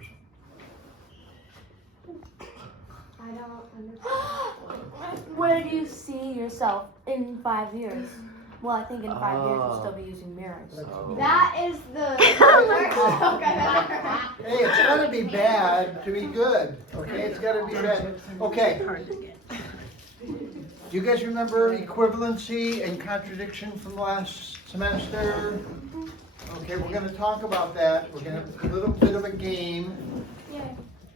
years? I don't understand. Where do you see yourself in 5 years? Well, I think in 5 years you'll Oh. still be using mirrors. Oh. That is the worst joke I've ever heard. Hey, it's gotta be bad to be good, okay? It's gotta be bad. Okay. Do you guys remember equivalency and contradiction from last semester? Okay, we're gonna talk about that. We're gonna have a little bit of a game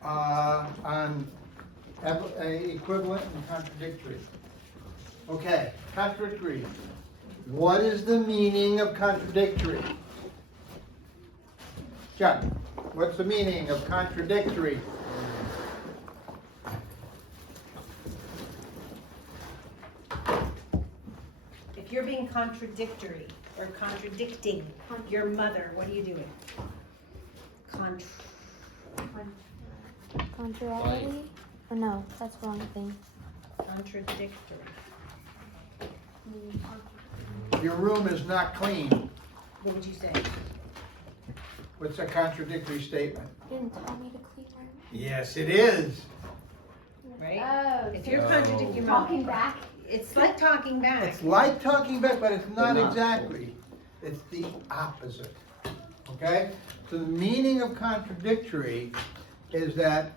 on equivalent and contradictory. Okay, contradictory. What is the meaning of contradictory? John, what's the meaning of contradictory? If you're being contradictory or contradicting your mother, what are you doing? Contrariety? Or no, that's the wrong thing. Contradictory. Your room is not clean. What would you say? What's a contradictory statement? You didn't tell me to clean my room. Yes, it is. Right? Oh, If so you're contradicting your mother, talking back. it's like talking back. It's like talking back, but it's not But not. exactly. It's the opposite. Okay? So the meaning of contradictory is that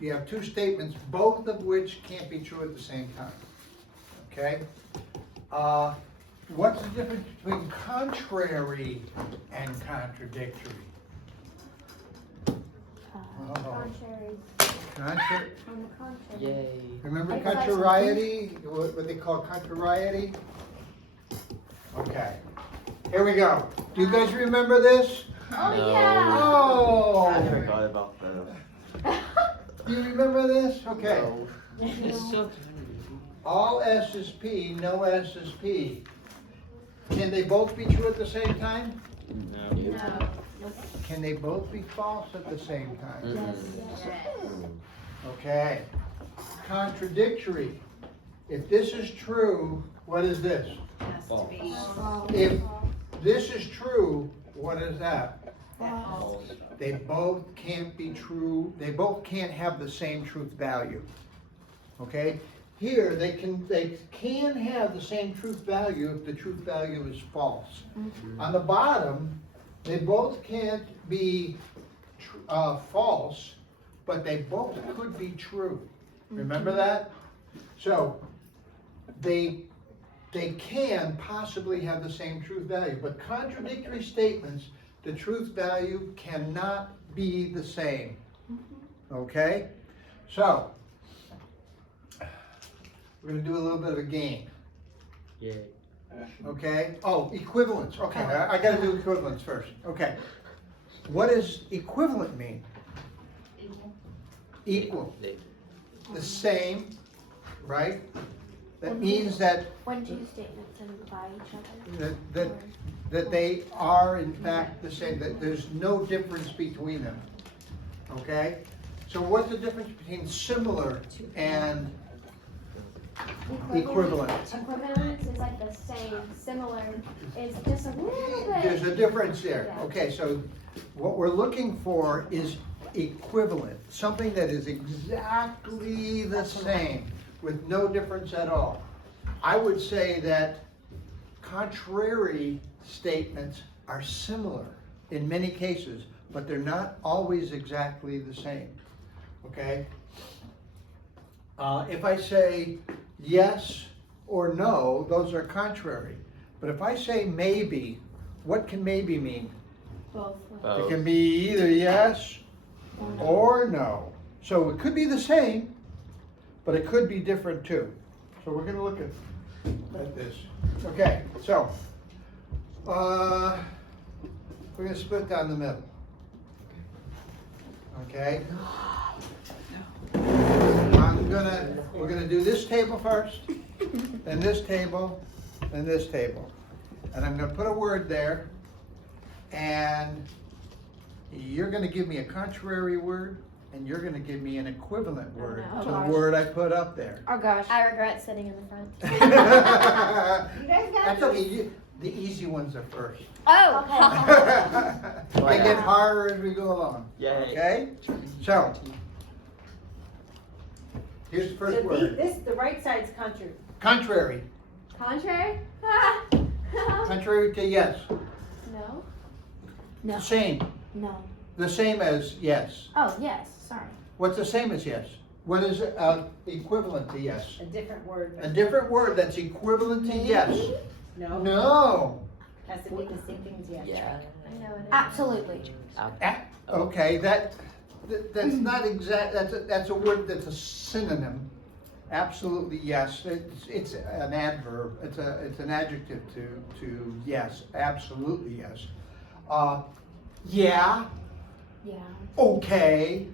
you have two statements, both of which can't be true at the same time. Okay? What's the difference between contrary and contradictory? Oh. Contrary. Contra- On the contrary. Yay. Remember It's like contrariety? What they call contrariety? Okay. Here we go. Do you guys remember this? Oh No. yeah. I Oh! forgot about that. Do you remember this? Okay. No. It's so All S is P, no S is P. Can they both be true at the same time? No. No. Can they both be false at the same time? Mm-mm. Okay. Contradictory. If this is true, what is this? Has to be. If this is true, what is that? False. They both can't be true, they both can't have the same truth value. Okay? Here, they can have the same truth value if the truth value is false. On the bottom, they both can't be false, but they both could be true. Remember that? So, they can possibly have the same truth value, but contradictory statements, the truth value cannot be the same. Okay? So, we're going to do a little bit of a game. Yay. Okay? Oh, equivalence. Okay, I got to do equivalence first. Okay. What does equivalent mean? Equal. The same, right? That means that When two statements imply each other. that they are in fact the same, that there's no difference between them. Okay? So what's the difference between similar and equivalent? Equivalence is like the same. Similar is just a little bit. There's a difference there. Yeah. Okay, so what we're looking for is equivalent, something that is exactly the same with no difference at all. I would say that contrary statements are similar in many cases, but they're not always exactly the same. Okay? If I say yes or no, those are contrary. But if I say maybe, what can maybe mean? Both. It can be either yes or no. So it could be the same, but it could be different too. So we're going to look at this. Okay, so we're going to split down the middle. Okay? We're gonna do this table first, then this table, then this table. And I'm gonna put a word there, and you're gonna give me a contrary word, and you're gonna give me an equivalent word no. to the Gosh. word I put up there. Oh gosh. I regret sitting in the front. That's You guys got okay. The easy ones are first. Oh. Okay. They get harder as we go along. Yay. Okay? So, here's the So first word. the right side's contrary. Contrary. Contrary? Contrary to yes. No. No. Same. No. The same as yes. Oh, yes. Sorry. What's the same as yes? What is equivalent to yes? A different word. A different word that's equivalent to yes. No. No. Has to mean the same thing as yes. Yeah. I know it is. Absolutely. Okay, that's not exact, that's a word that's a synonym. Absolutely yes, it's an adverb, it's an adjective to yes, absolutely yes. Yeah, Yeah. okay,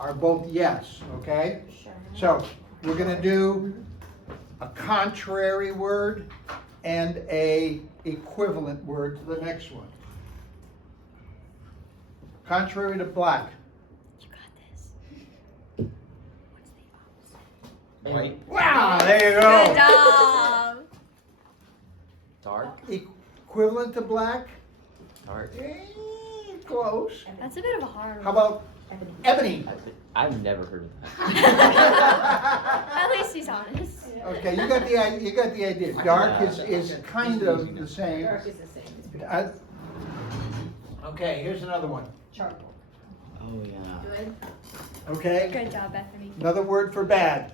are both yes, okay? Sure. So, we're gonna do a contrary word and a equivalent word to the next one. Contrary to black. White. Wow, there you Good go. job. Dark. Equivalent to black? Dark. Close. That's a bit of a hard How one. about ebony? I've never heard of that. At least he's honest. Okay, you got the idea. Dark is kind of the same. Dark is the same. Okay, here's another one. Charcoal. Oh yeah. Good. Okay, Good job, Bethany. another word for bad.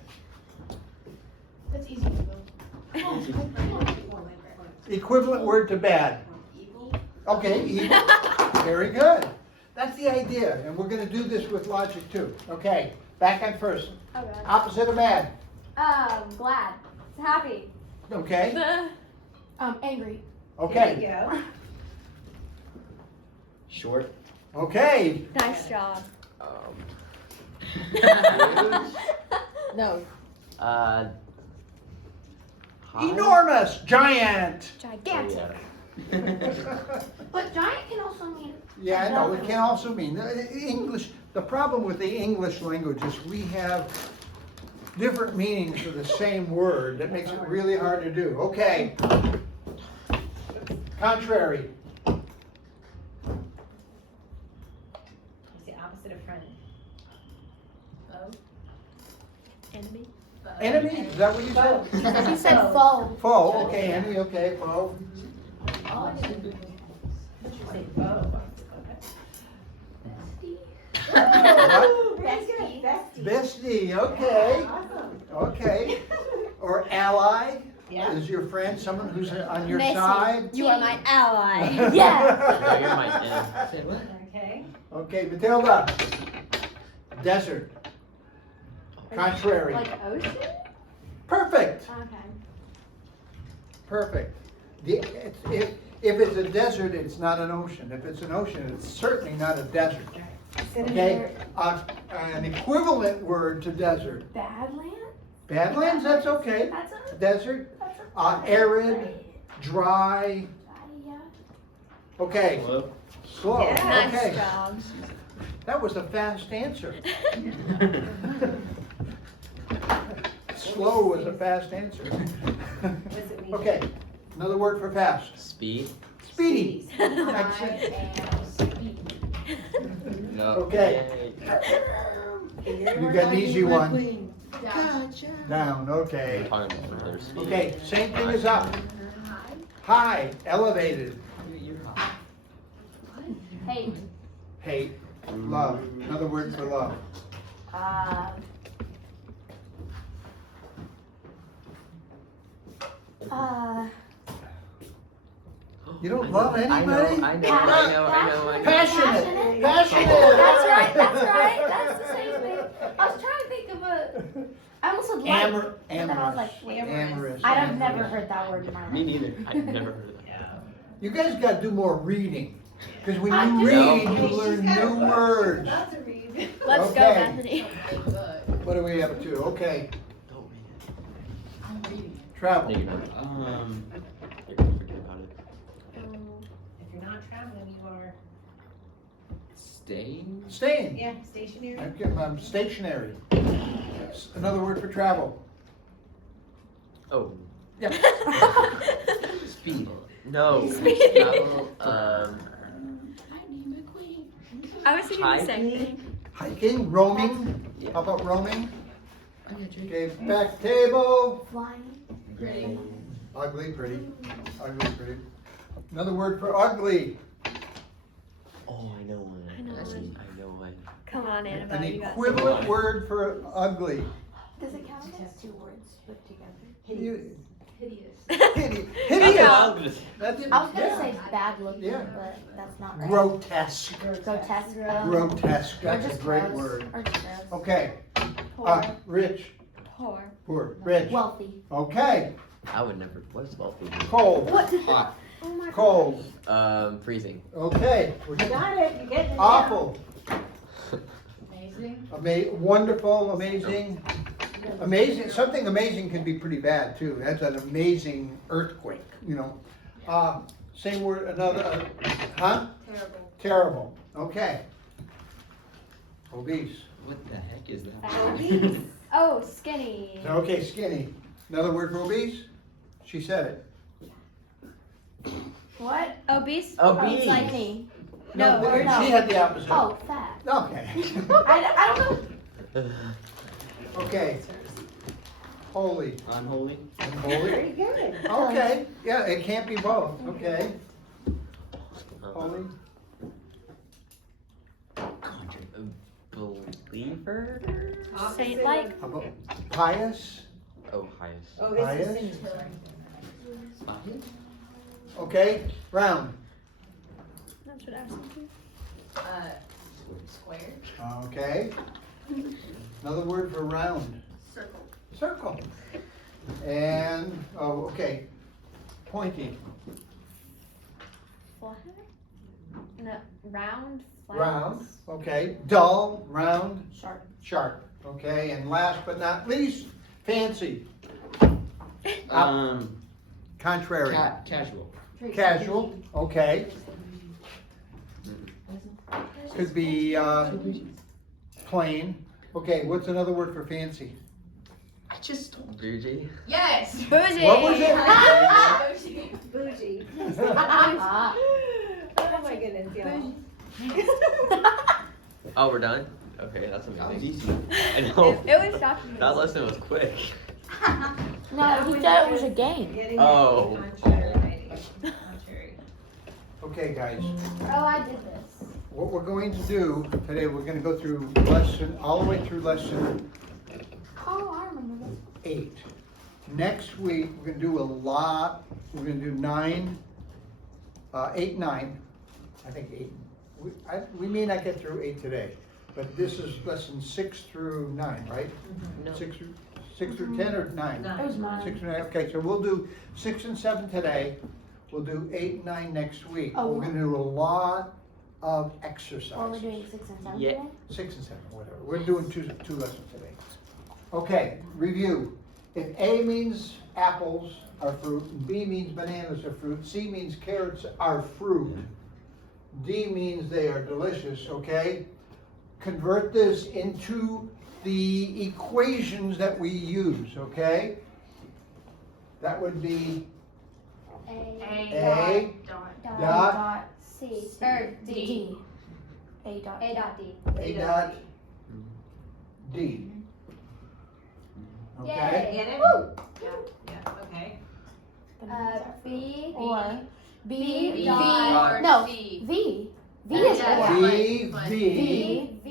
That's easy to go. Equivalent word to bad. Evil. Okay, evil. Very good. That's the idea, and we're gonna do this with logic too. Okay, back on first. Oh god. Opposite of bad. Glad. Happy. Okay, Angry. okay, There you go. Short. okay. Nice job. No. High? Enormous, giant. Gigantic. Oh, yeah. But giant can also mean. Yeah, I know, it can also mean, English, the problem with the English language is we have different meanings for the same word. That makes it really hard to do. Okay. Contrary. What's the opposite of friend? Foe. Enemy. Enemy, is that what you said? He said foe. Foe, okay, enemy, okay, foe. Oh, I should say foe. What? Very good. Bestie. Bestie, okay, Awesome. okay. Or ally, Yeah. is your friend, someone who's on your Missy, side? You are my ally. Yeah. You're my dad. Say what? Okay. Okay, Matilda. Desert. Contrary. Like ocean? Perfect, Okay. perfect. If it's a desert, it's not an ocean. If it's an ocean, it's certainly not a desert. Okay? An equivalent word to desert. Badland? Badlands, that's okay. That's a. Desert, That's a. arid, dry. Yeah. Okay, Hello. slow. Yeah. Nice Okay, job. that was a fast answer. Slow was a fast answer. What does it mean? Okay, another word for fast. Speed. Speedy. I Excellent. am speedy. No. Okay. Yay. You got an easy one. Gotcha. Down, okay. We're talking about their speed. Okay, same thing as up. High, elevated. You're high. Hate. Hate, love. Another word for love. You don't love anybody? I know. Passionate, passionate. That's right, that's right. That's the same thing. I was trying to think of a. I almost said light. Amorous. But then I was like, wait. Amorous. I've never heard that word in my life. Me neither. I've never heard of that. Yeah. You guys gotta do more reading. Because when I you do. read, No. you learn new words. About to read. Let's go, Okay. Bethany. What are we up to? Okay, Don't read it. travel. No, you're not. You're gonna forget about it. If you're not traveling, you are, Staying. Staying. yeah, stationary. Okay, I'm stationary. Another word for travel. Oh. Yep. Speed. No. Speaking. Travel, I was thinking the same Hiking? thing. Hiking, roaming, yeah. how about roaming? I got you. Okay, back table, Flying. Pretty. ugly, pretty, ugly, pretty. Another word for ugly, Oh, I know one. I know Actually, one. I know one. Come on, an Annabelle, you got equivalent word for ugly. Does it count as 2 words put together? You- Hideous. Hideous. That's Hideous. ugly. That's it, I was gonna yeah. say bad looking, Yeah. but that's not right. Grotesque, Grotesque. grotesque, Or that's a just great gross. word. Or just gross. Okay, Poor. rich, Poor. poor, rich. Wealthy. Okay, I would never. What is wealthy? cold, Hot. Oh my cold, Freezing. okay. You got it, you get it. Awful, Amazing. wonderful, amazing, amazing, something amazing can be pretty bad too. That's an amazing earthquake, you know. Same word, another, huh? Terrible. Terrible, okay. Obese, What the heck is that? Fat. Oh, skinny. okay, skinny. Another word for obese? She said it. What? Obese? Obese. Like me. No, or she no. had the opposite. Oh, fat. Okay, I don't know. okay. Holy, Unholy. holy, Pretty good. okay, yeah, it can't be both, okay. Holy, Believer. Saint-like? how about pious? Oh, highest. Oh, it's Pious? a sin. Okay, round. That's what I was thinking. Square. Okay. Another word for round. Circle. Circle. And, oh, okay. Pointy. Flat. No, round. Flat. Round. Okay. Dull, round, Sharp. sharp. Okay. And last but not least, fancy. Contrary. Casual. Casual. Okay. Could be plain. Okay. What's another word for fancy? I just told Bougie. Yes. Bougie! What was it? Bougie. Ah. Oh my goodness, yeah. Oh, we're done? Okay, that's amazing. I know. It was shocking. That lesson was quick. No, he said it was a game. Getting Oh. contrary. Okay, guys. Oh, I did this. What we're going to do today, we're going to go through lesson, all the way through lesson Oh, I remember this. 8. Next week, we're going to do a lot. We're going to do 9, 8, 9. I think 8. We may not get through 8 today, but this is lesson 6 through 9, right? No. 6 through 10 or 9? It was mine. 6 through 9. Okay, so we'll do 6 and 7 today. We'll do 8 and 9 next week. Oh, We're going to do a lot of Or exercises. we're doing 6 and 7 Yeah. today? 6 and 7, whatever. We're doing two lessons today. Okay, review. If A means apples are fruit, B means bananas are fruit, C means carrots are fruit, D means they are delicious, okay? Convert this into the equations that we use, okay? That would be A Dot. dot C. Or D. D. A dot. A dot D. A dot D. Okay? Yay. Get it? Woo. Yeah, okay. B. Or B B. dot No. C. V. V is Yeah. or. B, V, B. B.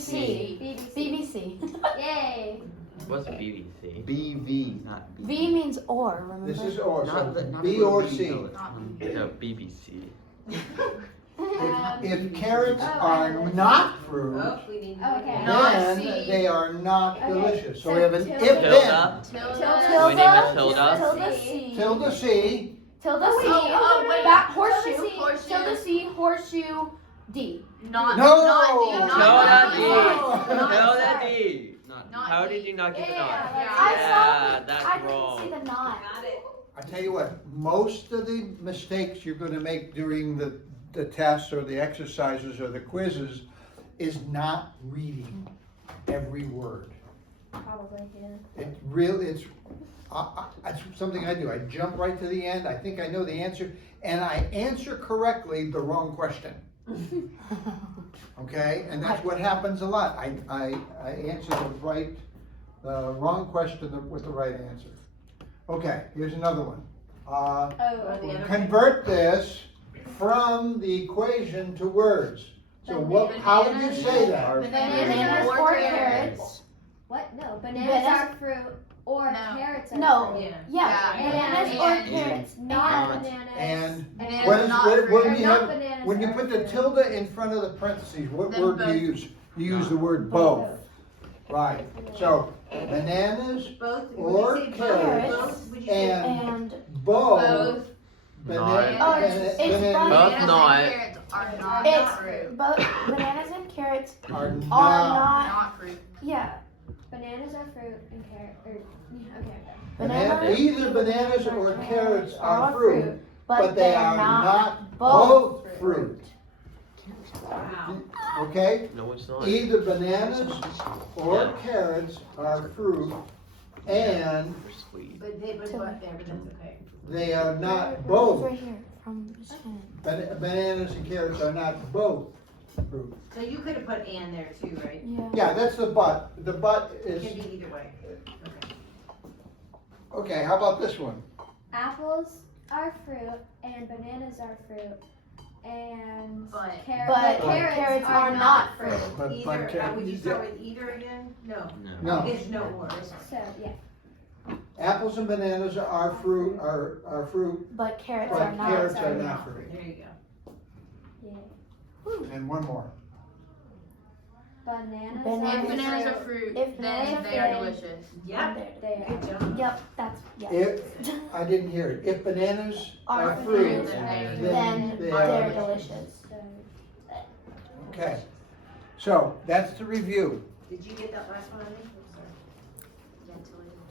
BBC. BBC. BBC. Yay. What's BBC? BV, not B. V means or, remember? this is or, Not the, so not B the or B, C. though, it's one. No, BBC. If carrots Oh, I are know this. not fruit, Oh, we need to. Okay. then C. they are not Okay, delicious. So so we have an tilde. if then. My name is Hilda. Tilde C. Tilde C, Tilde C. Oh, wait. Back Tilde horseshoe. C. Horseshoe. Tilde C. Horseshoe. D. Not. No. Not D. No, Not D. No. No, that D. Not How did you not get the Yeah, knot? yeah. I Yeah, saw. that's I didn't wrong. see the knot. Got it. I tell you what, most of the mistakes you're gonna make during the tests or the exercises or the quizzes is not reading every word. Probably, yeah. It's, That's something I do. I jump right to the end. I think I know the answer, and I answer correctly the wrong question. Okay, and that's what happens a lot. I answer the wrong question with the right answer. Okay, here's another one. Oh, Convert this from the equation to words. So what? How would you say that? Bananas or carrots. what? No, bananas Bananas- are fruit or No. carrots are No. fruit. Yeah, bananas or And- carrots, Not not. bananas. And Bananas what are is, not when fruit. we They're not have, bananas when you are put the fruit. tilde in front of the parentheses, what Then word do both. you use? You use the word both. Right, so bananas Both, or would you say carrots both? Would you say and And both. Both. Bana- Oh, it's bana- both. Bananas Both and not. carrots are not it's fruit. both bananas and carrots Are are not. not. Not fruit. Yeah, Bananas are fruit and carrot, or, yeah, okay. Banana, either bananas or carrots are fruit, but they are not both fruit. Wow. Okay? No, it's not. Either bananas or Yeah. carrots are fruit, and They're sweet. But they put what there, but that's okay. they are not it's both. right here from the chin. Bananas and carrots are not both fruit. So you could have put and there too, right? Yeah. Yeah, that's the but. The but It is, can be either way. Okay. okay, how about this one? Apples are fruit and bananas are fruit and But- But carrots are not fruit. But Either, would you start with either again? No. No. There's no or. So, yeah. Apples and bananas are fruit, are fruit, But carrots but are not. carrots are not fruit. There you go. Yeah. And one more. Bananas If Bananas are bananas are fruit. fruit, If then bananas they are are fruit. delicious. Yep, They are. good job. Yep, that's, yeah. If, I didn't hear it. If bananas Are are fruit, fruit, then Then they they're are. delicious. So, Okay. So that's the review. Did you get that last one, I think?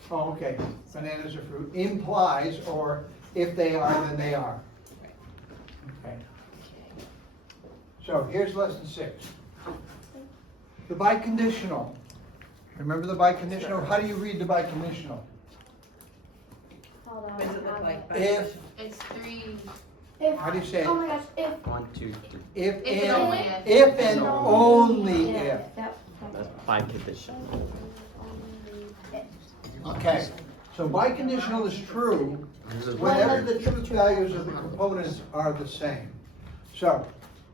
Oh, okay. Bananas are fruit implies, or if they are, then they are. Okay. So here's lesson 6. The biconditional. Remember the biconditional? How do you read the biconditional? hold on. What does it look like? If, It's three. If, how do you say oh it? my gosh, if. 1, 2, 3. If If and only if. If and only if. Yep. That's by condition. Okay. So biconditional is true This is whenever the truth values of the components are the same. So,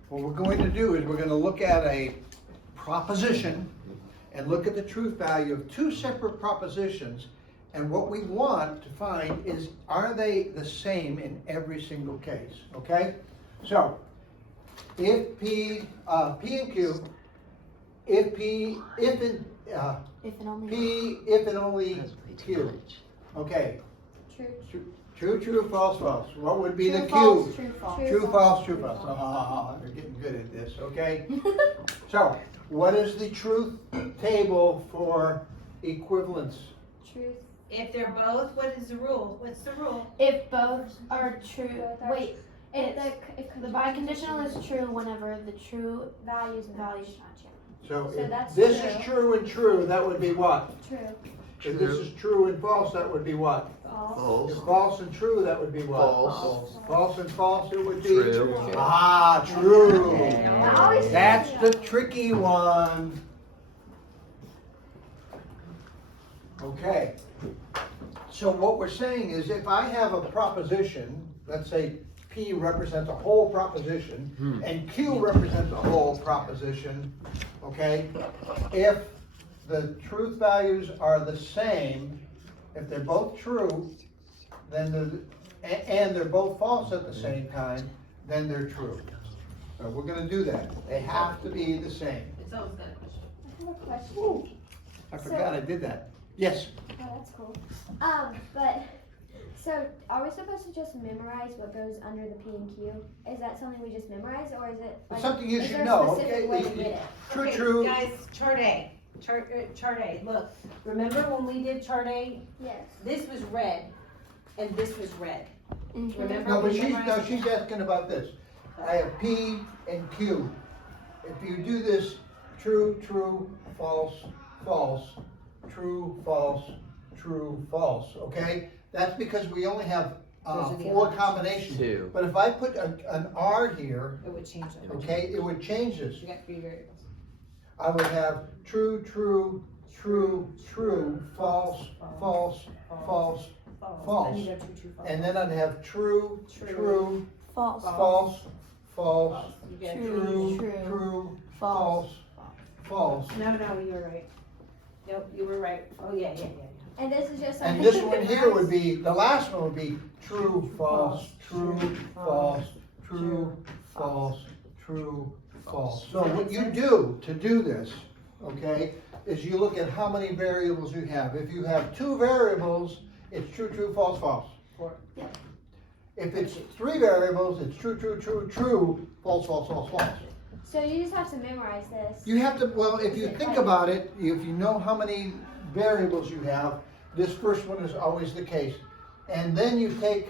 what we're going to do is we're going to look at a proposition and look at the truth value of 2 separate propositions, and what we want to find is, are they the same in every single case, okay? So, if P and Q, if If and only. P, if and only That's way too Q, much. okay? True. True, false, false. What would be the True, Q? false, true, false. True, false, true, false. Ah, they're getting good at this, okay? So, what is the truth table for equivalence? Truth. If they're both, what is the rule? What's the rule? If both are true, Both are wait, If it's, the biconditional is true whenever the true values value match. is not changed. So So if that's this true. is true and true, that would be what? True. If this is true and false, that would be what? False. If false and true, that would be what? False. False and false, it would be? True. Ah, true. I always That's say the tricky one. Okay. So what we're saying is if I have a proposition, let's say P represents a whole proposition and Q represents a whole proposition, okay? If the truth values are the same, if they're both true, then and they're both false at the same time, then they're true. So we're gonna do that. They have to be the same. It's always got a question. I have a question. I forgot I did that. Yes. Oh, that's cool. But, so, are we supposed to just memorize what goes under the P and Q? Is that something we just memorize, or is it like, It's something you is should there a know, specific okay? way to get it? True, Okay, true. Guys, chart A. Chart A. Look, remember when we did chart A? Yes. This was red, and this was red. Mhm. Remember? No, but we she's memorized- asking about this. I have P and Q. If you do this, true, true, false, false, true, false, true, false, okay? That's because we only have, Those are the 4 others. combinations. 2. But if I put an R here, It would change that. okay, it would change this. You got 3 variables. I would have true, true, true, true, false, false, false, false. Then you go true, true, false. and then I'd have true, true, False. false, false, You get True. true, true, False. false. No, you were right. Nope, you were right. Oh, yeah. And this is just. And this one here would be, the last one would be true, false, true, false, true, false, true, false. So what you do to do this, okay, is you look at how many variables you have. If you have 2 variables, it's true, true, false, false. 4. If it's 3 variables, it's true, true, true, true, false, false, false, false. So you just have to memorize this. You have to, well, if you think about it, if you know how many variables you have, this first one is always the case. And then you take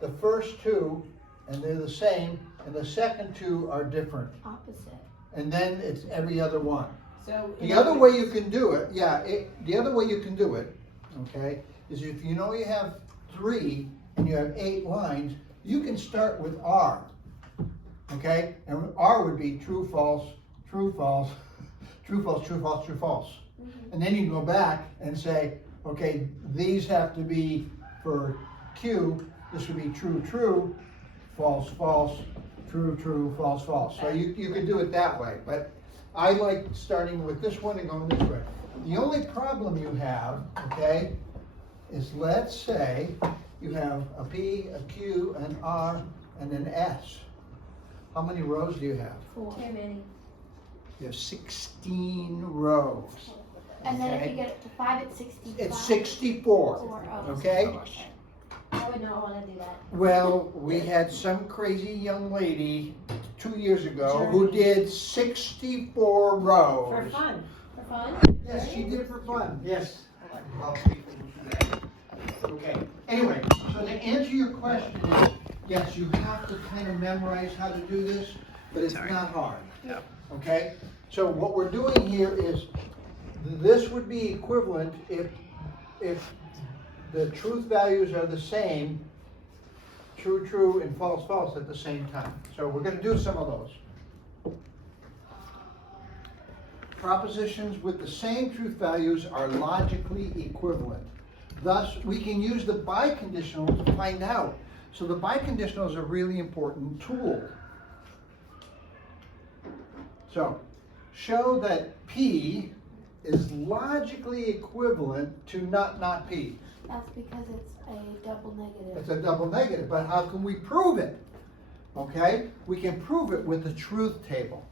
the first 2, and they're the same, and the second 2 are different. Opposite. And then it's every other one. So. The other way you can do it, the other way you can do it, okay, is if you know you have 3 and you have 8 lines, you can start with R. Okay, and R would be true, false, true, false, true, false, true, false, true, false. And then you can go back and say, okay, these have to be for Q, this would be true, true, false, false, true, true, false, false. So you could do it that way, but I like starting with this one and going this way. The only problem you have, okay, is let's say you have a P, a Q, an R, and an S. How many rows do you have? 4. Too many. You have 16 rows. And then if Okay. you get it to 5, it's 65. It's 64, 4. Oh, okay? 64, I would not want to do that. Well, we had some crazy young lady 2 years ago who did 64 For rows. fun. For fun? Yes, she did it for fun, yes. I'll speak for that. Okay, anyway, so to answer your question is, yes, you have to kind of memorize how to do this, but it's not hard. Okay, so what we're doing here is, this would be equivalent if the truth values are the same, true, true, and false, false at the same time. So we're gonna do some of those. Propositions with the same truth values are logically equivalent. Thus, we can use the biconditional to find out. So the biconditional is a really important tool. So, show that P is logically equivalent to not P. That's because it's a double negative. It's a double negative, but how can we prove it? Okay, we can prove it with the truth table.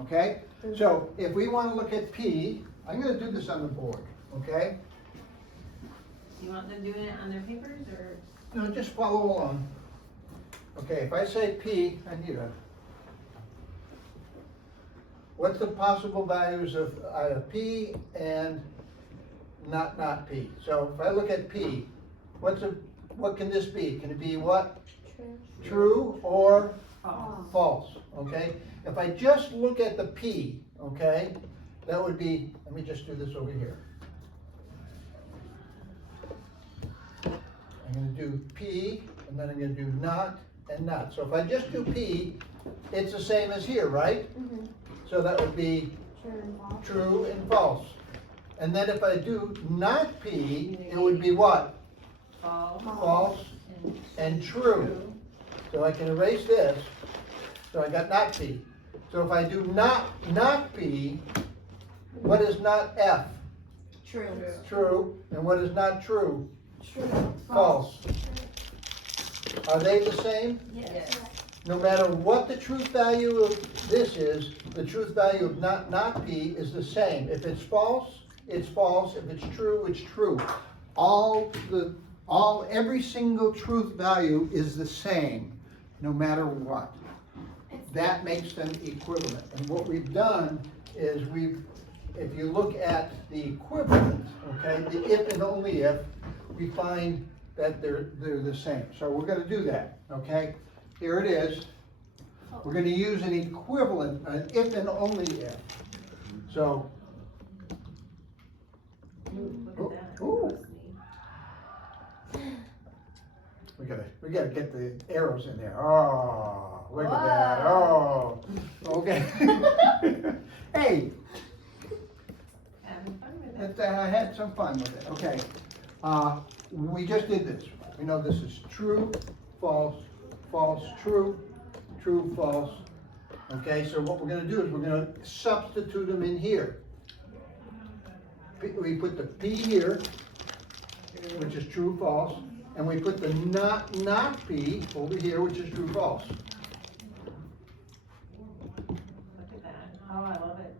Okay, so if we want to look at P, I'm going to do this on the board. Okay, You want them doing it on their papers or? no, just follow along. Okay, if I say P, I need a. What's the possible values of P and not P? So if I look at P, what can this be? Can it be what? True. True or Oh. false? Okay. If I just look at the P, okay, that would be. Let me just do this over here. I'm going to do P, and then I'm going to do not and not. So if I just do P, it's the same as here, right? Mm-hmm. So that would be True and false. true and false. And then if I do not P, it would be what? False. False and true. So I can erase this. So I got not P. So if I do not P, what is not F? True. True. And what is not true? True. False. Are they the same? Yes. No matter what the truth value of this is, the truth value of not P is the same. If it's false, it's false. If it's true, it's true. Every single truth value is the same, no matter what. That makes them equivalent. And what we've done is if you look at the equivalent, okay, the if and only if, we find that they're the same. So we're going to do that, okay? Here it is. We're going to use an equivalent, an if and only if. So, Ooh, look at that. Ooh. we gotta get the arrows in there. Oh, look at that, oh, okay. Hey, Having fun with it. I had some fun with it, okay. We just did this. We know this is true, false, false, true, true, false. Okay, so what we're gonna do is we're gonna substitute them in here. We put the P here, which is true, false, and we put the not P over here, which is true, false. Look at that. Oh, I love it.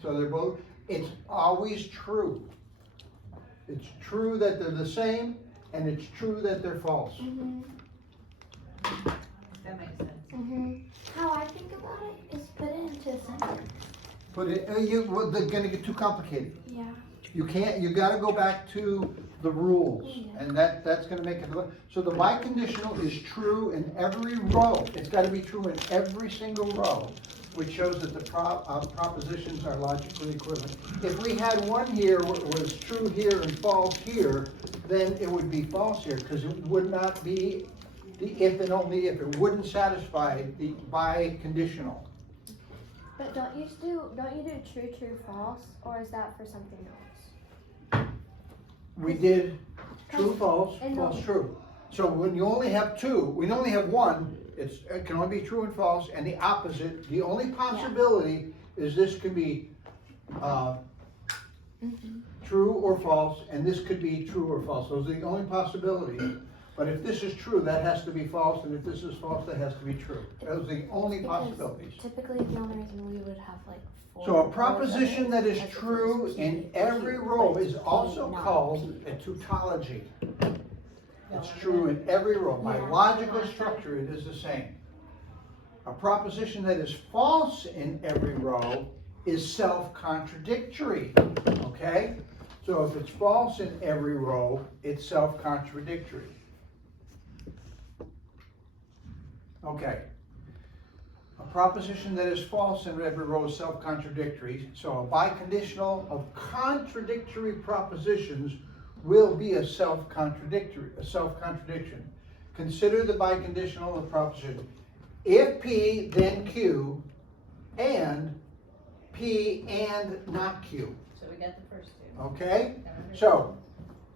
So they're both, it's always true. It's true that they're the same, and it's true that they're false. That makes sense. How I think about it is put it into a sentence. Put it, well, they're gonna get too complicated. Yeah. You can't, you gotta go back to the rules, and that's gonna make it, so the biconditional is true in every row. It's gotta be true in every single row, which shows that the propositions are logically equivalent. If we had one here where it was true here and false here, then it would be false here, because it would not be the if and only if. It wouldn't satisfy the biconditional. But don't you do true, true, false, or is that for something else? We did true, false, And false, no. true. So when you only have two, when you only have one, it can only be true and false, and the opposite, the only possibility is this could be, true or false, and this could be true or false. Those are the only possibilities. But if this is true, that has to be false, and if this is false, that has to be true. Those are the only Because possibilities. Typically, the only reason we would have like four. So a rows proposition of that it is because true it's in P, every Q, row but is it's also not called P. a tautology. It's true in every row. By Yeah. logical structure, it is the same. A proposition that is false in every row is self-contradictory, okay? So if it's false in every row, it's self-contradictory. Okay. A proposition that is false in every row is self-contradictory. So a biconditional of contradictory propositions will be a self-contradiction. Consider the biconditional of proposition. If P, then Q, and P and not Q. So we got the first two. Okay? So,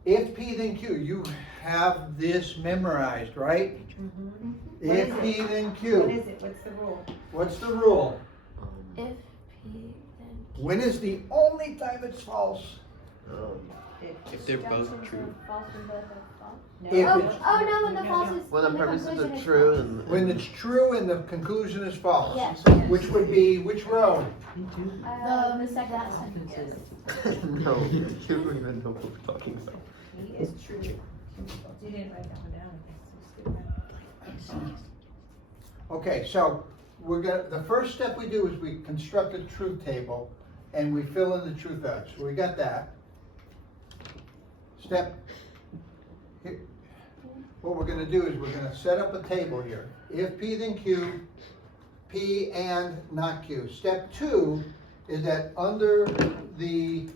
if P, then Q, you have this memorized, right? Mhm. If What is P, then What Q. is it? What's the rule? What's the rule? If P, then Q. When is the only time it's false? If they're both Junctions true. are false when both are false. No. If Oh, it's- oh no, when the false is. When the premises conclusion are is true false. and. When it's true and the conclusion is false. Yes. Which would be, which row? The second that one. sentence. No, you don't even know what we're talking about. He is true. You didn't write that one down. That's so stupid. Okay, so the first step we do is we construct a truth table and we fill in the truth values. So we got that. What we're gonna do is we're gonna set up a table here. If P then Q, P and not Q. Step 2 is that under the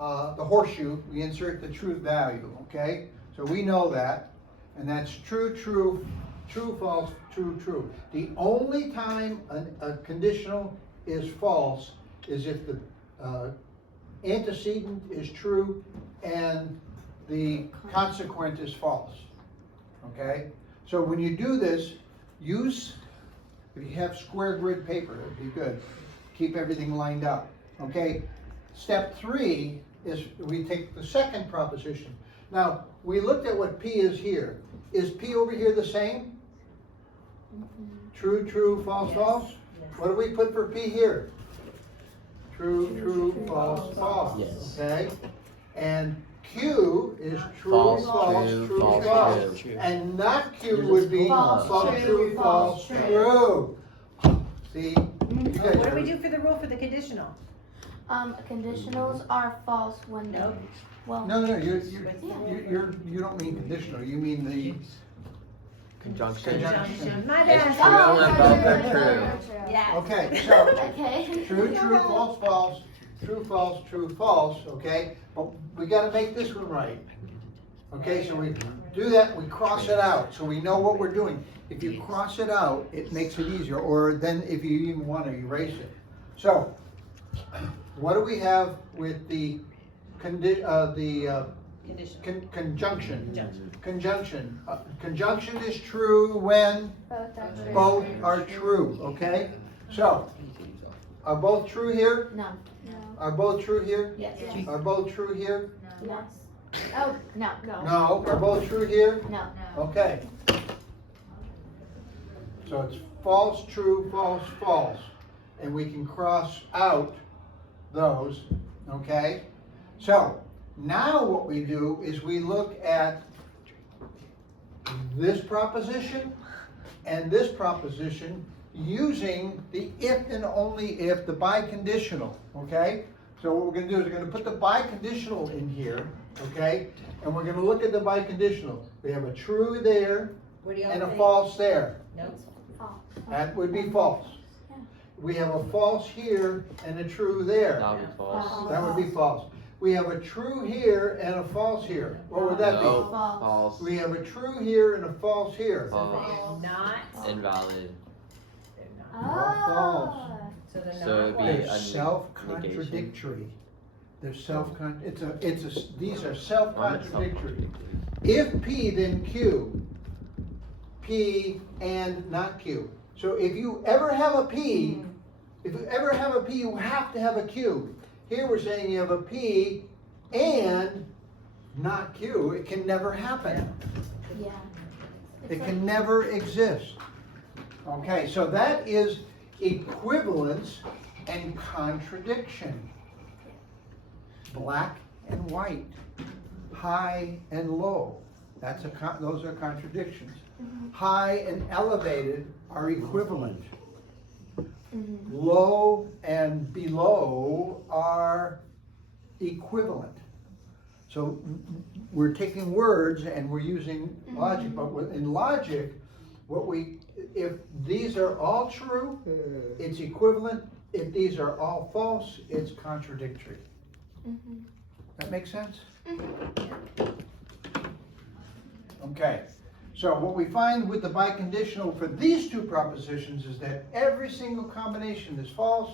horseshoe, we insert the truth value, okay? So we know that, and that's true, true, true, false, true, true. The only time a conditional is false is if the antecedent is true and the consequent is false, okay? So when you do this, if you have square grid paper, it'd be good. Keep everything lined up, okay? Step 3 is we take the second proposition. Now, we looked at what P is here. Is P over here the same? True, true, false, false? Yes. What do we put for P here? True, true, false, false. Yes. Okay? And Q is true, False, false, true, true, false, false. true. And not Q would be False, false, true, true, false, false, true. See? You guys What do we are- do for the rule for the conditional? Conditionals are false when they, Nope. well. No, you don't mean conditional, you mean the Conjunction. Conjunction. My It's bad. true Oh, when okay, both are okay, true. okay. Yes. Okay, so, Okay. true, true, false, false, true, false, okay? But we gotta make this one right. Okay, so we do that, we cross it out, so we know what we're doing. If you cross it out, it makes it easier, or then if you even want to erase it. So, what do we have with the Condition. conjunction? Conjunction. Conjunction. Conjunction is true when Both are true. both are true, okay? So, are both true here? No. No. Are both true here? Yes. Are both true here? Yes. Oh, no. No. Are both true here? No. Okay. So it's false, true, false, false. And we can cross out those, okay? So now what we do is we look at this proposition and this proposition using the if and only if, the biconditional, okay? So what we're gonna do is we're gonna put the biconditional in here, okay? And we're gonna look at the biconditional. We have a true there What do y'all and a think? false there. No? That would be false. We have a false here and a true there. That would be false. That would be false. We have a true here and a false here. What would that No, be? false. We have a true here and a false here. False. They're not. Invalid. They're not. Oh. So they're So not it'd be what? a They're self-contradictory. They're these are self-contradictory. If P, then Q. P and not Q. So if you ever have a P, you have to have a Q. Here we're saying you have a P and not Q. It can never happen. Yeah. It can never exist. Okay, so that is equivalence and contradiction. Black and white, high and low. Those are contradictions. High and elevated are equivalent. Low and below are equivalent. So we're taking words and we're using logic, but in logic, if these are all true, it's equivalent. If these are all false, it's contradictory. That makes sense? Okay. So what we find with the biconditional for these two propositions is that every single combination is false.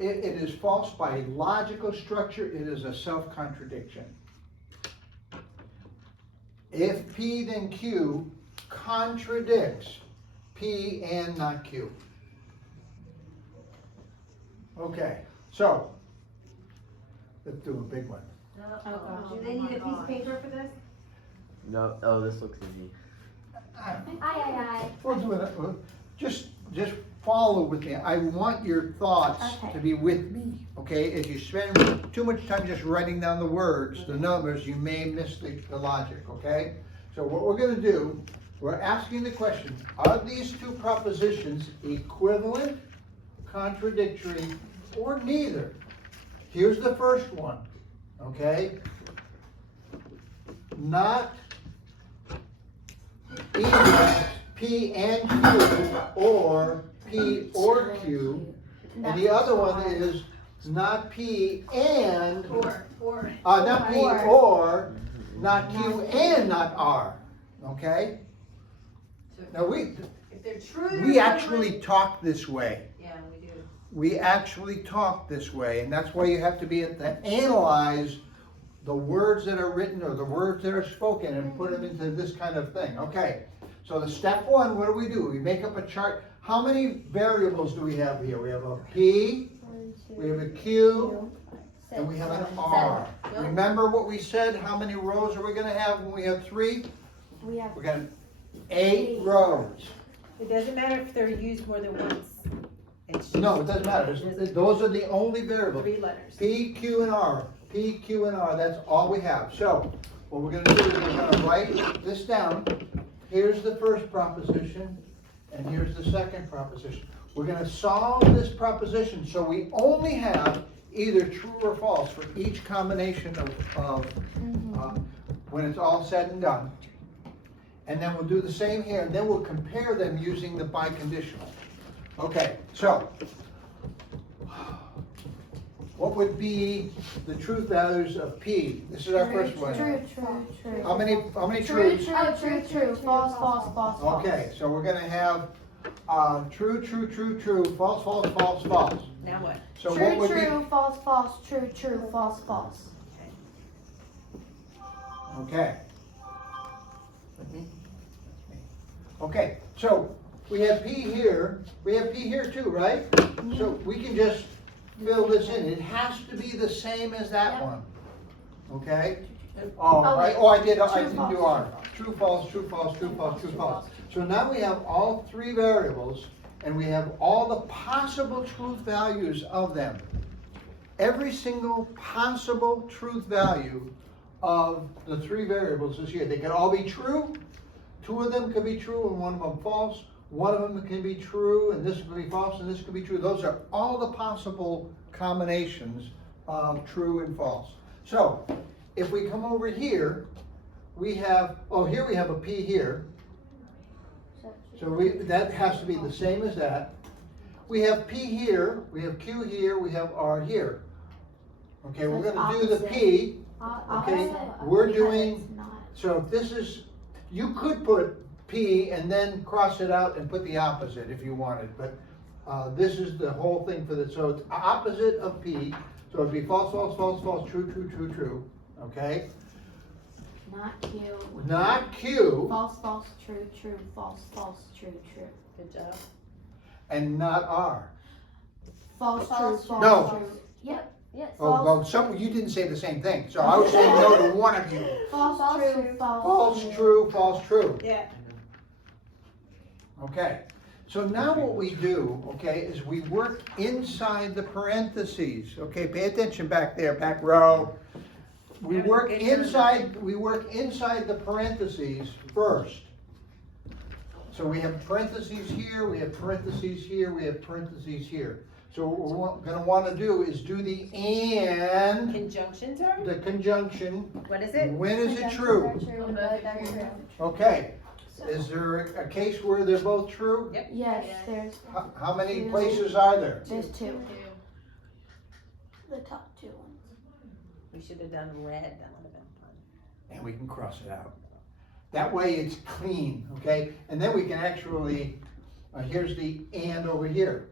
It is false by logical structure. It is a self-contradiction. If P then Q contradicts P and not Q. Okay, so let's do a big one. Do they need a piece of paper for this? No. Oh, this looks easy. Aye. We'll do it. Just follow with me. I want your thoughts Okay. to be with me, okay? If you spend too much time just writing down the words, the numbers, you may miss the logic, okay? So what we're gonna do, we're asking the question, are these two propositions equivalent, contradictory, or neither? Here's the first one, okay? Not either P and Q or P or Q. And the other one is not P and, not P or, not Q and not R, okay? Now If they're true. we actually talk this way. Yeah, we do. We actually talk this way, and that's why you have to be able to analyze the words that are written or the words that are spoken and put them into this kind of thing. Okay, so the step one, what do? We make up a chart. How many variables do we have here? We have a P, we have a Q, and we have an R. Remember what we said? How many rows are we gonna have when we have 3? We have We're gonna 8 rows. It doesn't matter if they're used more than once. It's just No, it doesn't matter. Those are the only variables. 3 letters. P, Q, and R. P, Q, and R, that's all we have. So, what we're gonna do is we're gonna write this down. Here's the first proposition, and here's the second proposition. We're gonna solve this proposition, so we only have either true or false for each combination of when it's all said and done. And then we'll do the same here, and then we'll compare them using the biconditional. Okay, so, what would be the truth values of P? This is our first one. True. How many True, truths? true. False, false, false, false. Okay, so we're gonna have, true, false, false, false, false. Now what? So what would be? True, false, false, true, false, false. Okay. Okay, so we have P here too, right? So we can just fill this in. It has to be the same as that Yep. one. Okay? Oh, I wait. didn't True, do R. True, false, true, false, true, false, true, false. So now we have all three variables and we have all the possible truth values of them. Every single possible truth value of the three variables is here. They can all be true. Two of them could be true and one of them false. One of them can be true and this could be false and this could be true. Those are all the possible combinations of true and false. So if we come over here, we have, here we have a P here. So that has to be the same as that. We have P here, we have Q here, we have R here. Okay, we're That's gonna do the opposite. P. Opposite, we're because doing- it's not. So if this is, you could put P and then cross it out and put the opposite if you wanted, but this is the whole thing for this. So it's opposite of P, so it'd be false, false, false, false, true, true, true, true, okay? Not Q. Not Q, False, false, true, false, false, true. Good job. and not R. False, true, False, false, No. true. Yep. Yes. Oh, well, you didn't say the same thing, so I was saying no to one of you. False, False, true, true. false. False, true, false, true. Yeah. Okay, so now what we do, okay, is we work inside the parentheses. Okay, pay attention back there, back row. We work inside the parentheses first. So we have parentheses here, we have parentheses here, we have parentheses here. So what we're gonna wanna do is do the and, Conjunction term? the conjunction. What is it? When is it true? True, and both are true. Okay, is there a case where they're both true? Yep. Yes, Yes. there's How many places are there? two. Two. The top two ones. We should have done red, that would have been fun. And we can cross it out. That way it's clean, okay? And then we can actually, here's the and over here.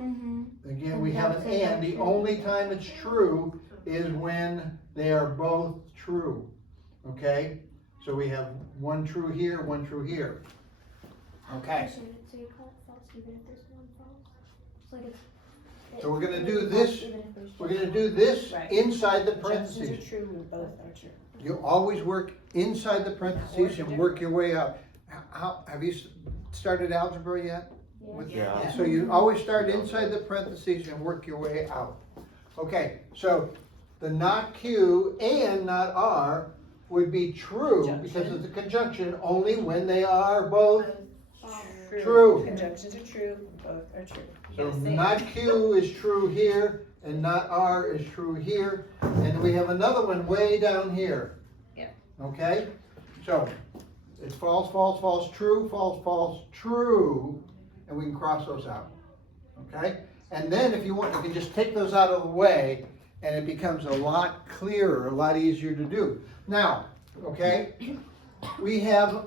Mm-hmm. Again, we have an and. The only time it's true is when they are both true, okay? So we have one true here, one true here. Okay, So you call it false even if there's one false? It's like it's. so we're gonna do this, we're gonna do this Right. inside the Conjunctions parentheses. are true when both are true. You always work inside the parentheses and work your way out. Have you started algebra yet? Yeah. So you always start inside the parentheses and work your way out. Okay, so the not Q and not R would be true because it's a conjunction only when they are both. True. Conjunctions are true, both are true. You So gotta say it. not Q is true here and not R is true here. And we have another one way down here. Yeah. Okay, so it's false, false, false, true, false, false, true, and we can cross those out. Okay, and then if you want, you can just take those out of the way and it becomes a lot clearer, a lot easier to do. Now, okay, we have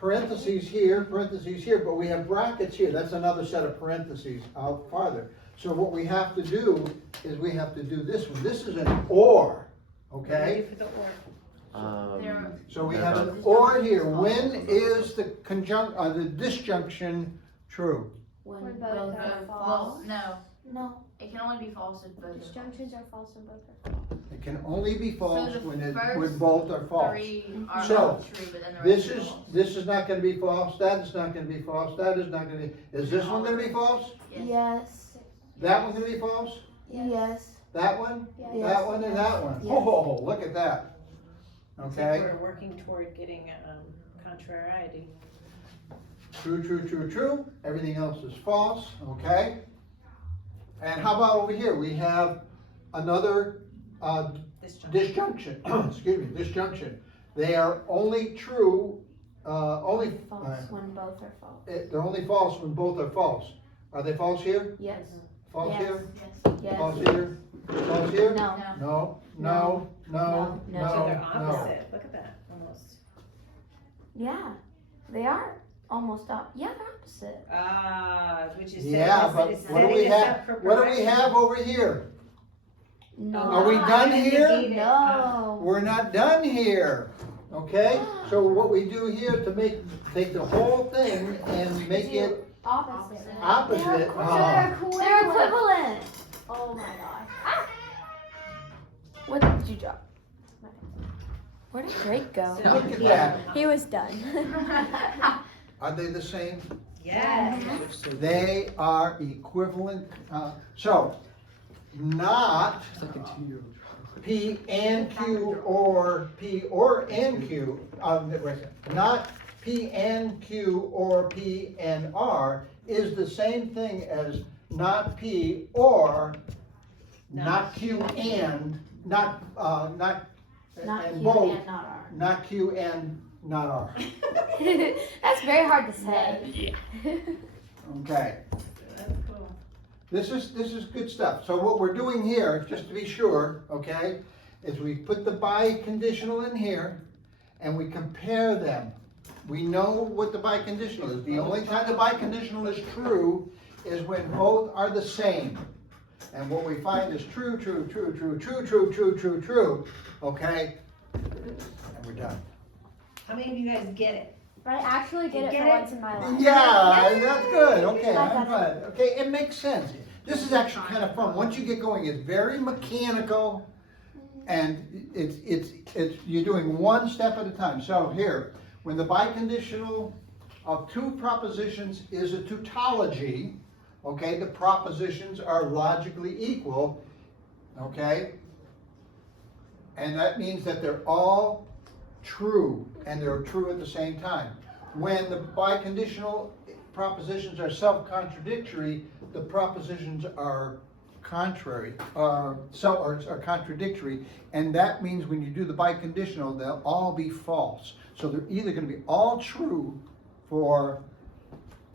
parentheses here, but we have brackets here. That's another set of parentheses out farther. So what we have to do is we have to do this one. This is an or, okay? Ready for the or. There- So we have an or here. When is the disjunction true? When When both both are are false. Well, no, No. it can only be false if both are Disjunctions are false and both are false. It can only be false So the when first both are false. three are So, all true, but then the rest This are is, false. this is not gonna be false, that is not gonna be false, that is not gonna be, is this one gonna be false? Yes. Yes. That one gonna be false? Yes. That one? Yes. That one and that one? Yes. Oh, look at that. I think Okay, we're working toward getting, contrariety. true, true, true, true, everything else is false, okay? And how about over here, we have another, disjunction, excuse me, disjunction. They are only true, False when both are false. they're only false when both are false. Are they false here? Yes. False Yes. here? Yes. False here? False here? No. No, no, no, No. no, So they're no. opposite. Look at that, almost. Yeah. They are almost up. Yeah, they're opposite. Which is Yeah, but is what do we setting us have, up for what do we progression. have over here? No. Are we done here? Negate it. No. We're not done here, okay? So what we do here to take the whole thing and make it Opposite. opposite. They're equivalent. Oh my gosh. What did you drop? Where did Drake go? So- Look at that. He was done. Are they the same? Yes. They are equivalent, so, not It's like a 2-year-old. P and Q or P or and Q, not P and Q or P and R is the same thing as not P or not Q and, not, Not and Q both, and not R. not Q and not R. That's very hard to say. Okay. That's cool. This is good stuff. So what we're doing here, just to be sure, okay, is we put the biconditional in here and we compare them. We know what the biconditional is. The only time the biconditional is true is when both are the same. And what we find is true, true, true, true, true, true, true, true, true, okay? And we're done. How many of you guys get it? I actually get it Get for it? once in my life. Yeah, that's good, okay, I I'm got glad. Okay, it makes sense. This is actually kind of fun. Once you get going, it's very mechanical and it's, you're doing one step at a time. So here, when the biconditional of two propositions is a tautology, okay, the propositions are logically equal, okay? And that means that they're all true, and they're true at the same time. When the biconditional propositions are self-contradictory, the propositions are contrary, are contradictory, and that means when you do the biconditional, they'll all be false. So they're either gonna be all true for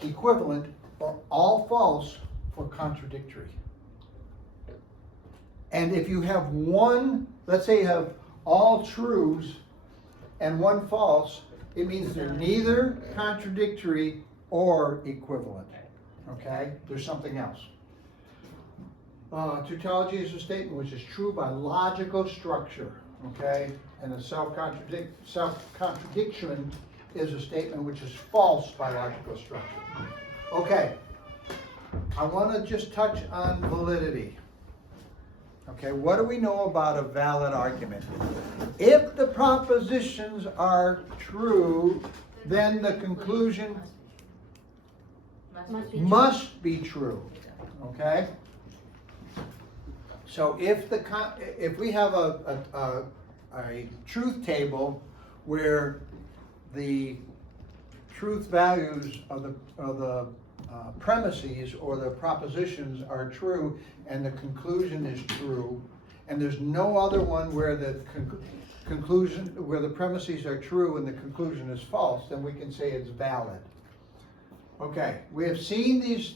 equivalent, or all false for contradictory. And if you have one, let's say you have all truths and one false, it means they're neither contradictory or equivalent, okay? There's something else. Tautology is a statement which is true by logical structure, okay? And a self-contradiction is a statement which is false by logical structure. Okay, I want to just touch on validity. Okay, what do we know about a valid argument? If the propositions are true, then the conclusion must be true, okay? So if we have a truth table where the truth values of the premises or the propositions are true and the conclusion is true, and there's no other one where the conclusion, where the premises are true and the conclusion is false, then we can say it's valid. Okay, we have seen these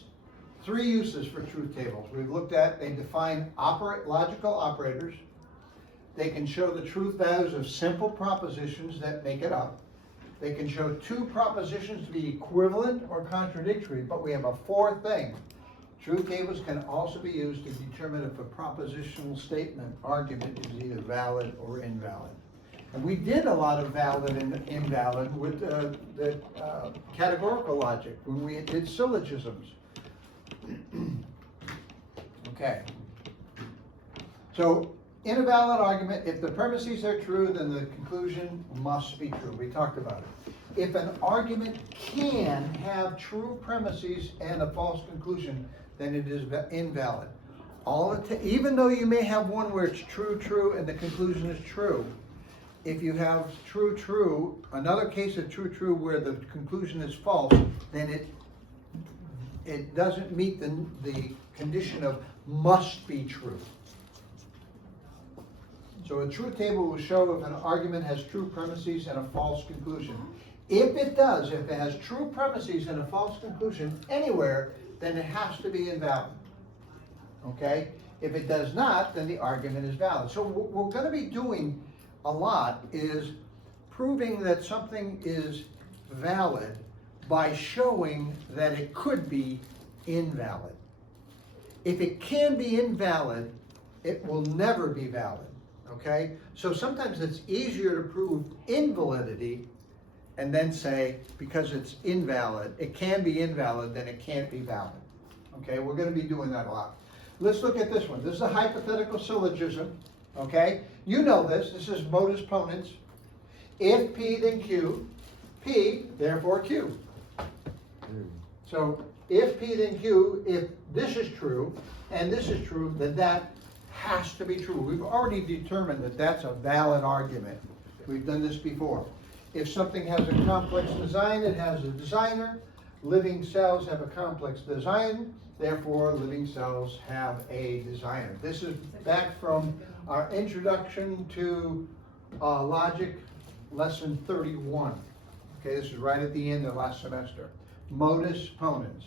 three uses for truth tables. We've looked at, they define logical operators. They can show the truth values of simple propositions that make it up. They can show two propositions to be equivalent or contradictory, but we have a fourth thing. Truth tables can also be used to determine if a propositional statement argument is either valid or invalid. And we did a lot of valid and invalid with the categorical logic when we did syllogisms. Okay. So, in a valid argument, if the premises are true, then the conclusion must be true. We talked about it. If an argument can have true premises and a false conclusion, then it is invalid. Even though you may have one where it's true, true, and the conclusion is true, if you have true, true, another case of true, true where the conclusion is false, then it doesn't meet the condition of must be true. So a truth table will show if an argument has true premises and a false conclusion. If it does, if it has true premises and a false conclusion anywhere, then it has to be invalid. okay? If it does not, then the argument is valid. So what we're gonna be doing a lot is proving that something is valid by showing that it could be invalid. If it can be invalid, it will never be valid, okay? So sometimes it's easier to prove invalidity and then say, because it's invalid, it can be invalid, then it can't be valid. Okay, we're gonna be doing that a lot. Let's look at this one. This is a hypothetical syllogism, okay? You know this is modus ponens. If P, then Q. P, therefore Q. So if P, then Q, if this is true and this is true, then that has to be true. We've already determined that that's a valid argument. We've done this before. If something has a complex design, it has a designer. Living cells have a complex design, therefore living cells have a designer. This is back from our introduction to logic, lesson 31. Okay, this is right at the end of last semester. Modus ponens.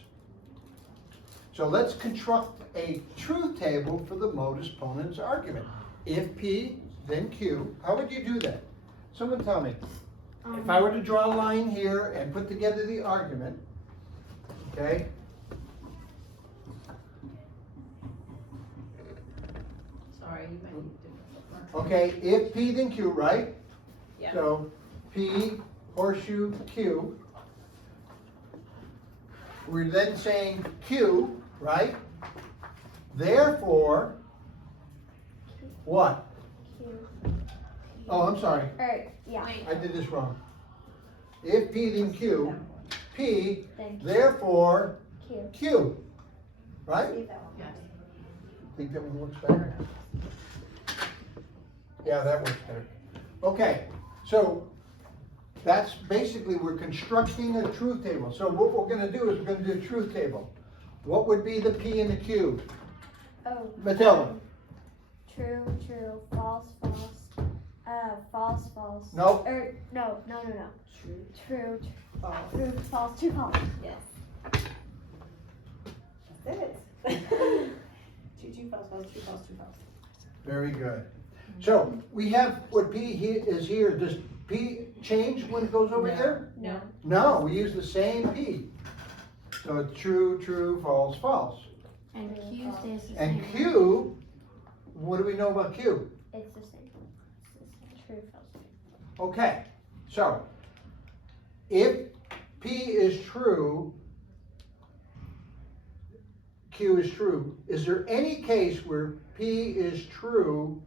So let's construct a truth table for the modus ponens argument. If P, then Q. How would you do that? Someone tell me. If I were to draw a line here and put together the argument, okay? Sorry, you might need different. Okay, if P, then Q, right? Yeah. So P, horseshoe, Q. We're then saying Q, right? Therefore, what? Q. Oh, I'm sorry. Or, yeah. Wait, I did this wrong. If P, then Q. P, Then therefore Q. Q. Right? yeah. Think that one works better? Yeah, that works better. Okay, so that's basically, we're constructing a truth table. So what we're gonna do is we're gonna do a truth table. What would be the P and the Q? Oh. Matilda? True, true, false, false. False, false. Nope. Or, no. True. True, False. true, false, true, false. Yes. That's it. True, false, false, true, false, true, false. Very good. So we have what P is here. Does P change when it goes over No. here? No. No, we use the same P. So it's true, true, false, false. And Q stays the And same. Q, what do we know about Q? It's the same. True, false. Okay, so if P is true, Q is true. Is there any case where P is true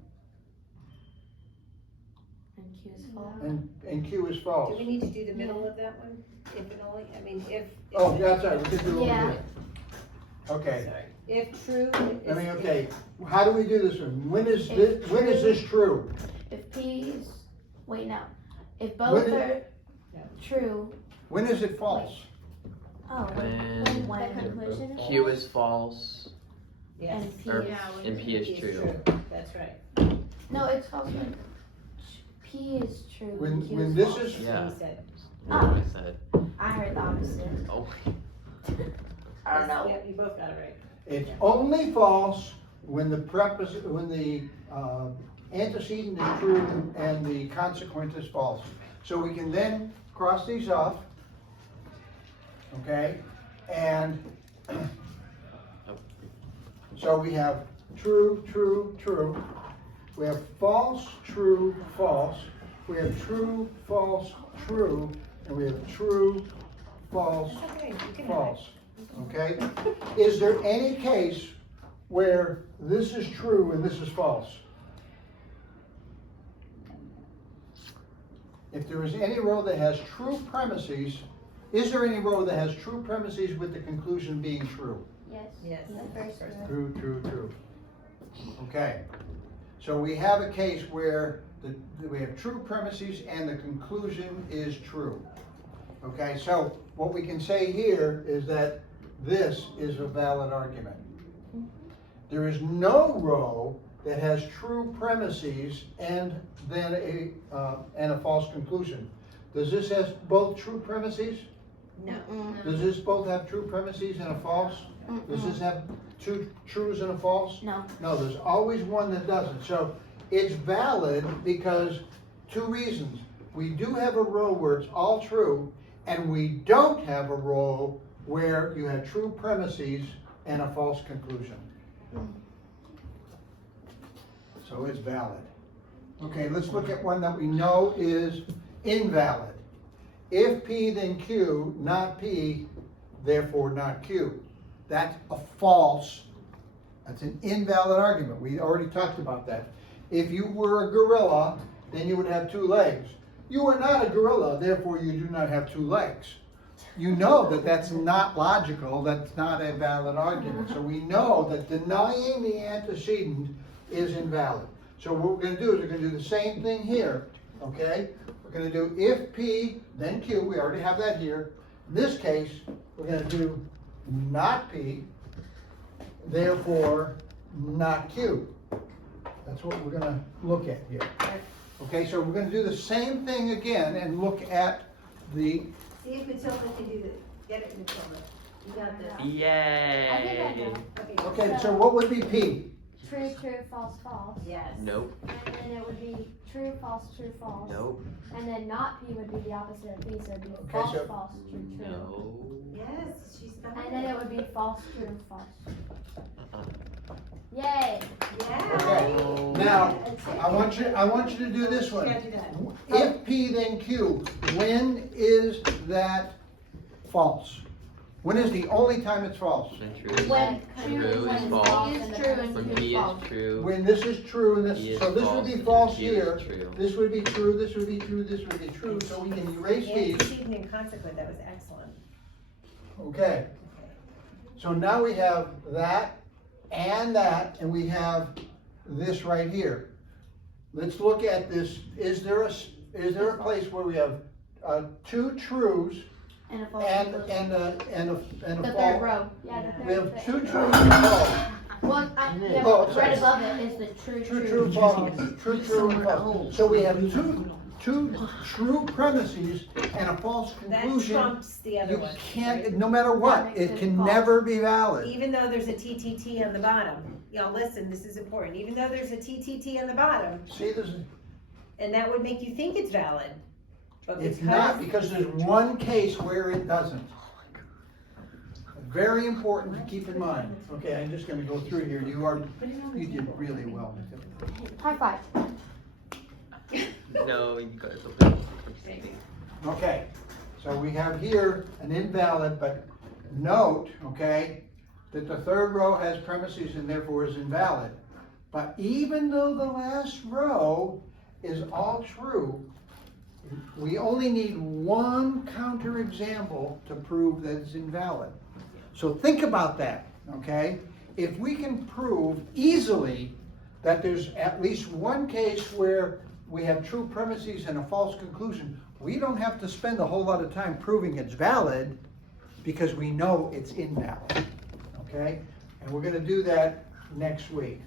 And Q is false. and Q is Do false? we need to do the middle of that one? If and only, I mean, if. Oh, that's right, we can do it Yeah. over here. Okay, Sorry. If true. I mean, okay, how do we do this one? When is this true? If P is, wait now, if both When are No. true, When is it false? oh, When when The conclusion is Q is false Yes. and P Or- is, Yeah, when and P is true. That's right. no, it's false when P is true When and Q when is this false. is, Yeah. He said. What I said. I heard the opposite. Oh, I don't know. Yep, you both got it right. it's only false when the antecedent is true and the consequent is false. So we can then cross these off, okay? And so we have true, true, true. We have false, true, false. We have true, false, true. And we have true, false, That's okay, you can have it. false. Okay? Is there any case where this is true and this is false? If there is any row that has true premises, is there any row that has true premises with the conclusion being true? Yes. Yes. The first one. True, true, true. Okay. So we have a case where we have true premises and the conclusion is true. Okay, so what we can say here is that this is a valid argument. There is no row that has true premises and then a false conclusion. Does this have both true premises? No. Does this both have true premises and a false? Does this have two trues and a false? No. No, there's always one that doesn't. So it's valid because two reasons. We do have a row where it's all true, and we don't have a row where you have true premises and a false conclusion. So it's valid. Okay, let's look at one that we know is invalid. If P, then Q, not P, therefore not Q. That's a false, that's an invalid argument. We already talked about that. If you were a gorilla, then you would have two legs. You are not a gorilla, therefore you do not have two legs. You know that that's not logical, that's not a valid argument. So we know that denying the antecedent is invalid. So what we're going to do is we're going to do the same thing here, okay? We're going to do if P, then Q, we already have that here. In this case, we're going to do not P, therefore not Q. That's what we're going to look at here. Okay, so we're going to do the same thing again and look at the, See if Matilda can do this. Get it, Matilda. You got this. I think I Yay! know. okay, so what would be P? True, true, false, false. Yes. Nope, And then it would be true, false, true, false. nope, And then not P would be the opposite of P, so it'd be Okay, false, so- false, true, true. no. Yes, she's done And then it. it would be false, true, false. Uh-uh. Yay! Yeah. Okay, now, I want you to do this one. Yeah, do that. If P, then Q, when is that false? When is the only time it's false? When true is When true when is P false. is true and When Q P is false. is true, When this is true, and P this, is so this would false, be and false Q is here, true. this would be true, this would be true, this would be true, so we can erase these. Antecedent and consequent, that was excellent. Okay, so now we have that, and we have this right here. Let's look at this. Is there a place where we have two trues And a false and conclusion. a The third false? row. Yeah, the third We have thing. two trues and a false. Well, yeah, Oh, but sorry. right above it is the true, True, true, false, true, true, and false. So we have two true premises and a false That conclusion. trumps the other You one. can't, no matter what, makes it it can false. never be valid. Even though there's a TTT on the bottom, y'all listen, this is important. Even though there's a TTT on the bottom, See, this is, and that would make you think it's valid, but it's not, because there's one case where it doesn't. Very important to keep in mind. Okay, I'm just gonna go through here. You did really well. High five. No, you got something. Okay, so we have here an invalid, but note, okay, that the third row has premises and therefore is invalid. But even though the last row is all true, we only need one counterexample to prove that it's invalid. So think about that, okay? If we can prove easily that there's at least one case where we have true premises and a false conclusion, we don't have to spend a whole lot of time proving it's valid because we know it's invalid, okay? And we're gonna do that next week.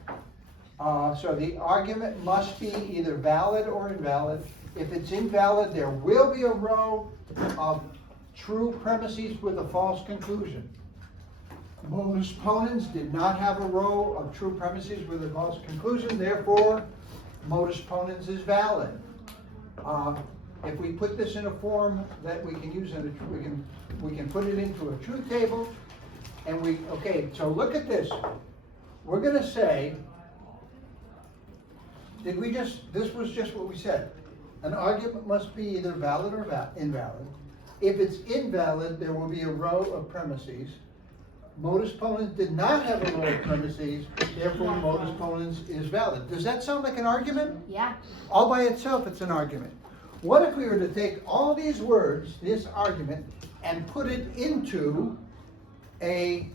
So the argument must be either valid or invalid. If it's invalid, there will be a row of true premises with a false conclusion. Modus ponens did not have a row of true premises with a false conclusion, therefore, modus ponens is valid. If we put this in a form that we can use we can put it into a truth table, and okay, so look at this. We're gonna say, this was just what we said. An argument must be either valid or invalid. If it's invalid, there will be a row of premises. Modus ponens did not have a row of premises, therefore modus ponens is valid. Does that sound like an argument? Yeah. All by itself, it's an argument. What if we were to take all these words, this argument, and put it into a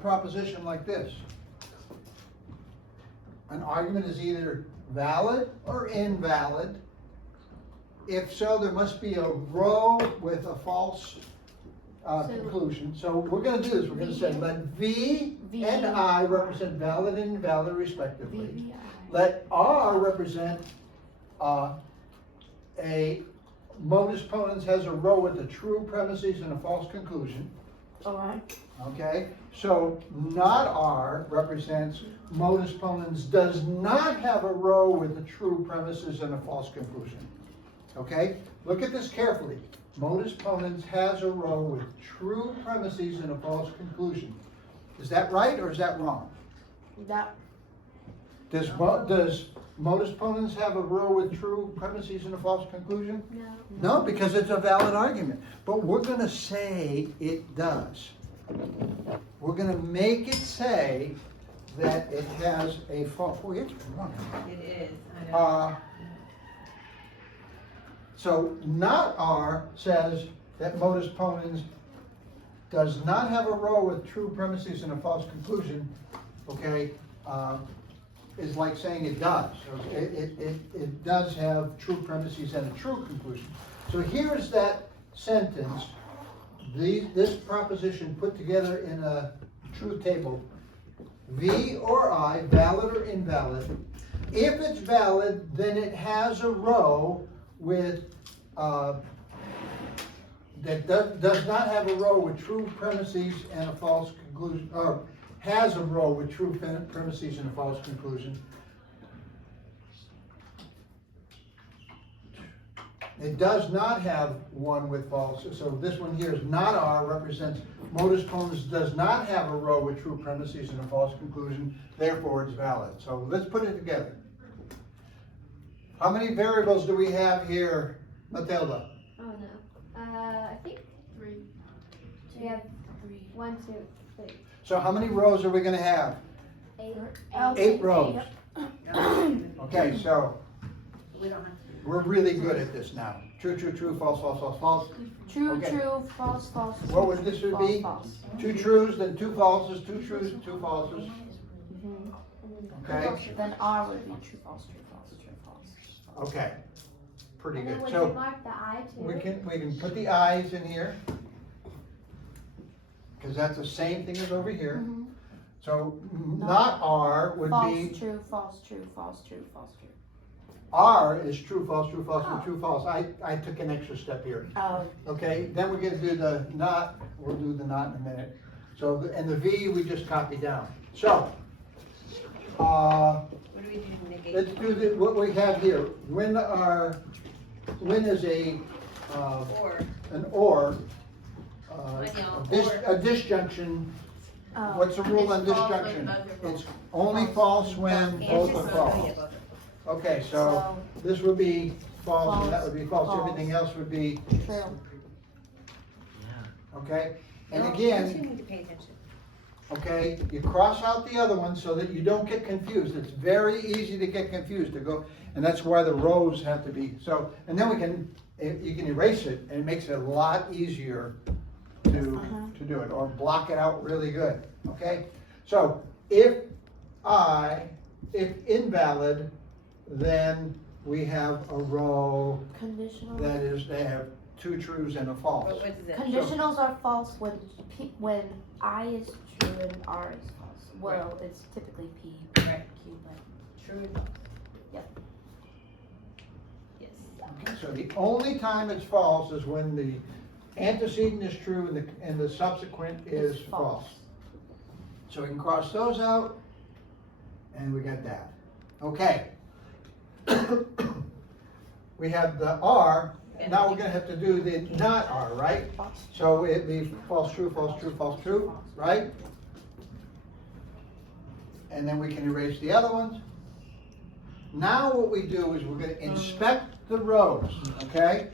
proposition like this? An argument is either valid or invalid. If so, there must be a row with a false conclusion. So we're gonna do this, we're gonna say, let V and I represent valid and invalid respectively. Let R represent a modus ponens has a row with a true premises and a false conclusion. Alright. Okay, so not R represents modus ponens does not have a row with a true premises and a false conclusion. Okay, look at this carefully. Modus ponens has a row with true premises and a false conclusion. Is that right or is that wrong? That, Does modus ponens have a row with true premises and a false conclusion? No. No, because it's a valid argument. But we're gonna say it does. We're gonna make it say that it has a false, boy, it's wrong. It is, I know. So not R says that modus ponens does not have a row with true premises and a false conclusion, okay? Is like saying it does. So it does have true premises and a true conclusion. So here's that sentence, this proposition put together in a truth table. V or I, valid or invalid. If it's valid, then it has a row with, that does not have a row with true premises and a false conclusion, or has a row with true premises and a false conclusion. It does not have one with false, so this one here is not R, represents modus ponens does not have a row with true premises and a false conclusion, therefore it's valid. So let's put it together. How many variables do we have here, Matilda? Oh no. I think 3. We have 1, 2, 3. So how many rows are we gonna have? 8. 8 rows. No, Okay, so we don't have to. we're really good at this now. True, true, true, false, false, false, false. true, Okay. true, false, false. What would this would be? False. 2 truths, then 2 falses, 2 truths, 2 falses. Mhm. Okay, Then R would be true, false, true, false, true, false. okay. Pretty And then good. would So you mark the I too? we can put the I's in here. Because that's the same thing as over here. Mhm. So not R would False, be, true, false, true, false, true, false, true. R is true, false, true, false, Oh. true, false. I took an extra step here. Oh, Okay, then we're gonna do the not, we'll do the not in a minute. So, and the V we just copied down. So, What do we do to negate? let's do what we have here. When is a, Or, an or, I know, a disjunction, oh. what's the rule on It's false when disjunction? both are false. It's only false when both are Answers false. both. Okay, so this would be false and that would be false, False. everything else would be, True. okay? And No, again, You need to pay attention. okay, you cross out the other one so that you don't get confused. It's very easy to get confused, to go, and that's why the rows have to be, so, and then you can erase it, and it makes it a lot easier to do it, or block it out really good, okay? So, if invalid, then we have a row Conditional. that is, they have 2 truths and a false. But what is it? Conditionals are false when I is true and R is false. Well, it's typically P, Right. Q, but True and false. Yep. Yes. Okay, so the only time it's false is when the antecedent is true and the subsequent is It's false. So we can cross those out, and we got that. Okay. We have the R, now we're gonna have to do the not R, right? false. So it'd be false, true, false, true, false, true, right? And then we can erase the other ones. Now what we do is we're gonna inspect the rows, okay?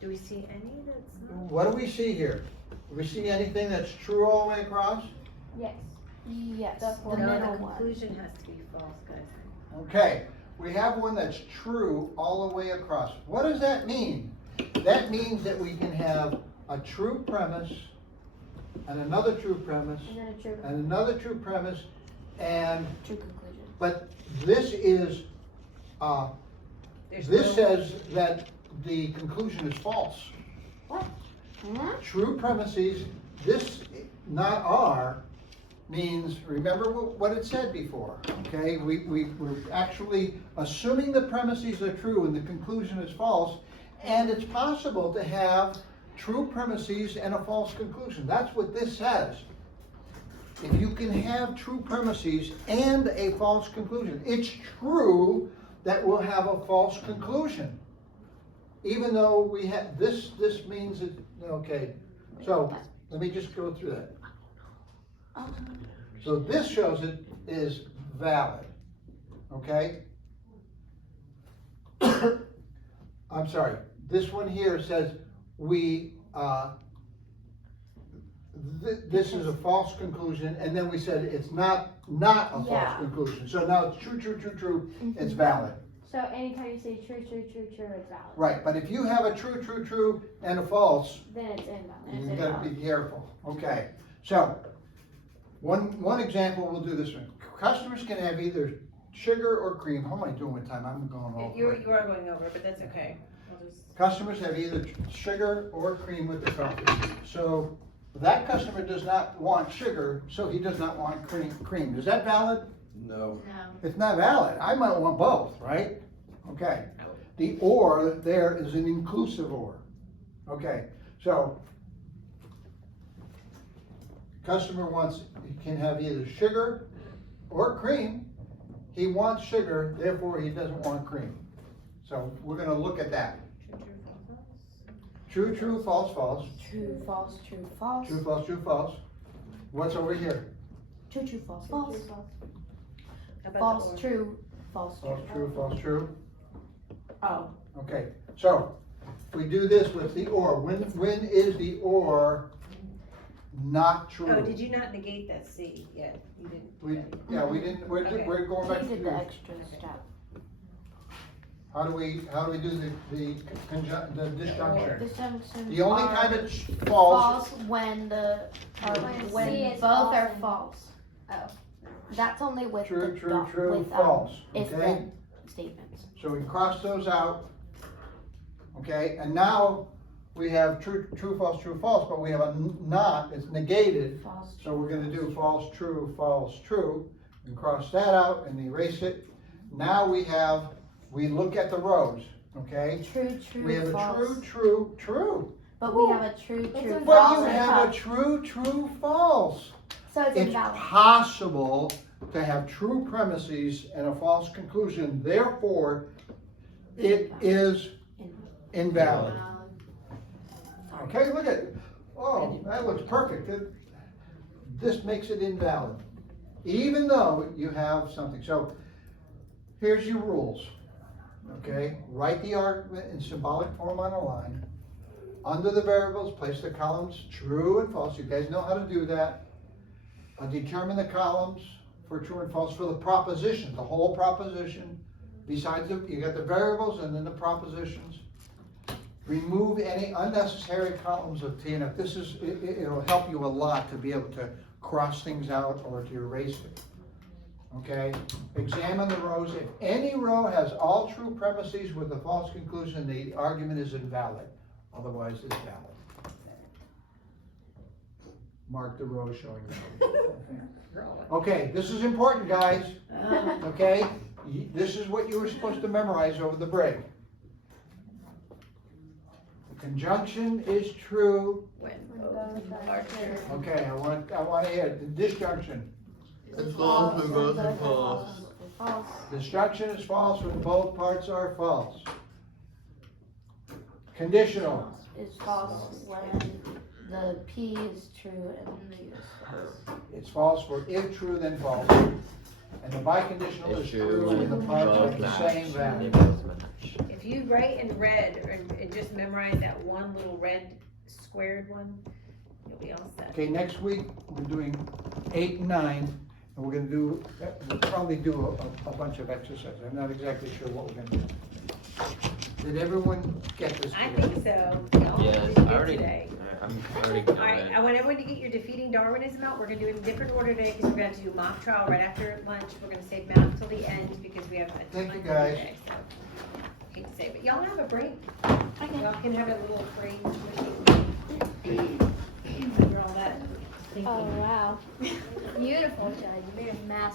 Do we see any that's not? What do we see here? Do we see anything that's true all the way across? Yes. Yes, The the No, middle the one. conclusion has to be false, guys. Okay, we have one that's true all the way across. What does that mean? That means that we can have a true premise, and another true premise, And then a true. and another true premise, and, True conclusion. but this is, There's this no- says that the conclusion is false. Hmm? True premises, this, not R, means, remember what it said before, okay? We're actually assuming the premises are true and the conclusion is false, and it's possible to have true premises and a false conclusion. That's what this says. If you can have true premises and a false conclusion, it's true that we'll have a false conclusion. Even though we have, this means it, okay. So, let me just go through that. So this shows it is valid, okay? I'm sorry, this one here says this is a false conclusion, and then we said it's not a false Yeah. conclusion. So now it's true, it's valid. So anytime you say true, it's valid. Right, but if you have a true, and a false, Then it's invalid. you gotta be careful. Okay, so, one example, we'll do this one. Customers can have either sugar or cream. How am I doing with time? I'm going over. You are going over, but that's okay. I'll just. Customers have either sugar or cream with their coffee. So, that customer does not want sugar, so he does not want cream. Is that valid? No. It's not valid. I might want both, right? Okay. The or there is an inclusive or. Okay, so customer can have either sugar or cream. He wants sugar, therefore he doesn't want cream. So we're gonna look at that. True, false, false. True, false, true, false. True, false. What's over here? True, false, false. How about the False, or? true, false, true. False, true. Oh, Okay, so we do this with the or. When is the or not true? Oh, did you not negate that C yet? You didn't. We didn't, Okay. we're going back he to did the extra step. how do we do the disjunction? Disjunction. The only are time it's false, false when When when C is both false are and- false. Oh. That's only with true, the true, with, false, if okay? then statements. So we cross those out, okay? And now we have true, false, but we have a not, it's negated. False. So we're gonna do false, true, and cross that out and erase it. Now we look at the rows, okay? True, We have false. a true. But we have a true, It's true, a But false. you and have a false. true, false. So it's It's invalid. possible to have true premises and a false conclusion, therefore, it is invalid. Okay, look at, oh, that looks perfect. This makes it invalid, even though you have something. So, here's your rules, okay? Write the argument in symbolic form on a line. Under the variables, place the columns true and false. You guys know how to do that. Determine the columns for true and false for the proposition, the whole proposition. Besides, you got the variables and then the propositions. Remove any unnecessary columns of TNF. This is, it'll help you a lot to be able to cross things out or to erase it. Okay? Examine the rows. If any row has all true premises with a false conclusion, the argument is invalid. Otherwise, it's valid. Mark the row showing valid. Okay, this is important, guys. Okay? This is what you were supposed to memorize over the break. The conjunction is true. When both both are are true. true. Okay, I want to hear it. The disjunction. It's false when both are false. False. Disjunction is false when both parts are false. Conditional. Is false when the P is true and the Q is false. It's false for if true, then false. And the biconditional is true when the parts have the same They value. both match. If you write in red and just memorize that one little red squared one, you'll be all set. Okay, next week, we're doing 8 and 9, and we're gonna do, we'll probably do a bunch of exercises. I'm not exactly sure what we're gonna do. Did everyone get this I today? think so. Y'all Yes, did I good already, today. I'm already All going. right, I want everyone to get your defeating Darwinism out. We're gonna do it in a different order today because we're gonna have to do mock trial right after lunch. We're gonna save math till the end because we have a Thank ton you, to do guys. today, so. Hate to say, but y'all have a break. Okay. Y'all can have a little free. After all that thinking. Oh wow. Beautiful, Judd. You made a massive